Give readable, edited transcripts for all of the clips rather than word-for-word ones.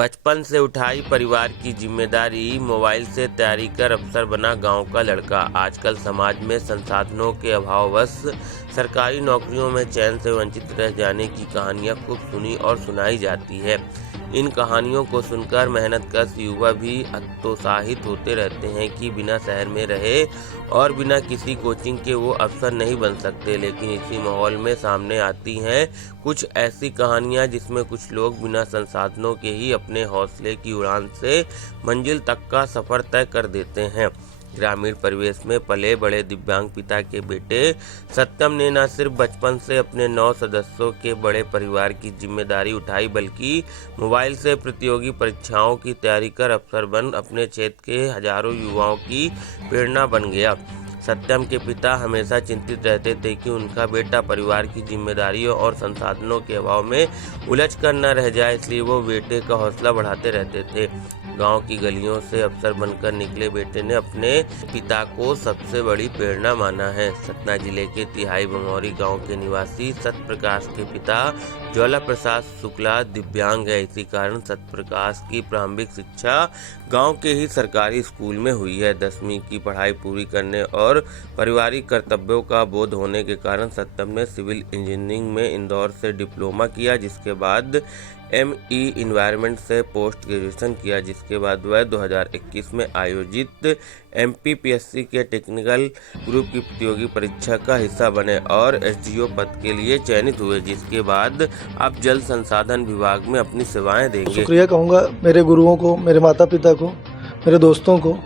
बचपन से उठाई परिवार की जिम्मेदारी, मोबाइल से तैयारी कर अफसर बना गांव का लड़का। आजकल समाज में संसाधनों के अभाववश सरकारी नौकरियों में चैन से वंचित रह जाने की कहानियां खूब सुनी और सुनाई जाती है। इन कहानियों को सुनकर मेहनतकश युवा भी हतोत्साहित होते रहते हैं कि बिना शहर में रहे और बिना किसी कोचिंग के वो अफसर नहीं बन सकते। लेकिन इसी माहौल में सामने आती हैं कुछ ऐसी कहानियां जिसमें कुछ लोग बिना संसाधनों के ही अपने हौसले की उड़ान से मंजिल तक का सफर तय कर देते हैं। ग्रामीण परिवेश में पले बड़े दिव्यांग पिता के बेटे सत्यम ने न सिर्फ बचपन से अपने 9 सदस्यों के बड़े परिवार की जिम्मेदारी उठाई, बल्कि मोबाइल से प्रतियोगी परीक्षाओं की तैयारी कर अफसर बन अपने क्षेत्र के हजारों युवाओं की प्रेरणा बन गया। सत्यम के पिता हमेशा चिंतित रहते थे कि उनका बेटा परिवार की जिम्मेदारियों और संसाधनों के अभाव में उलझ कर न रह जाए, इसलिए वो बेटे का हौसला बढ़ाते रहते थे। गांव की गलियों से अफसर बनकर निकले बेटे ने अपने पिता को सबसे बड़ी प्रेरणा माना है। सतना जिले के तिहाई बमौरी गांव के निवासी सत्यप्रकाश के पिता ज्वाला प्रसाद शुक्ला दिव्यांग है। इसी कारण सत्यप्रकाश की प्रारंभिक शिक्षा गांव के ही सरकारी स्कूल में हुई है। 10वीं की पढ़ाई पूरी करने और पारिवारिक कर्तव्यों का बोध होने के कारण सत्यम ने सिविल इंजीनियरिंग में इंदौर से डिप्लोमा किया, जिसके बाद ME इन्वायरमेंट से पोस्ट ग्रेजुएशन किया, जिसके बाद वह 2021 में आयोजित MPPSC के टेक्निकल ग्रुप की प्रतियोगी परीक्षा का हिस्सा बने और SDO पद के लिए चयनित हुए, जिसके बाद अब जल संसाधन विभाग में अपनी सेवाएं देंगे। शुक्रिया कहूँगा मेरे गुरुओं को, मेरे माता पिता को, मेरे दोस्तों को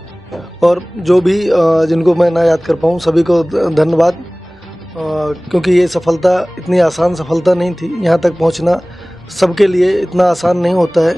और जो भी जिनको मैं ना याद कर पाऊँ सभी को धन्यवाद, क्योंकि ये सफलता इतनी आसान सफलता नहीं थी। यहाँ तक पहुँचना सबके लिए इतना आसान नहीं होता है।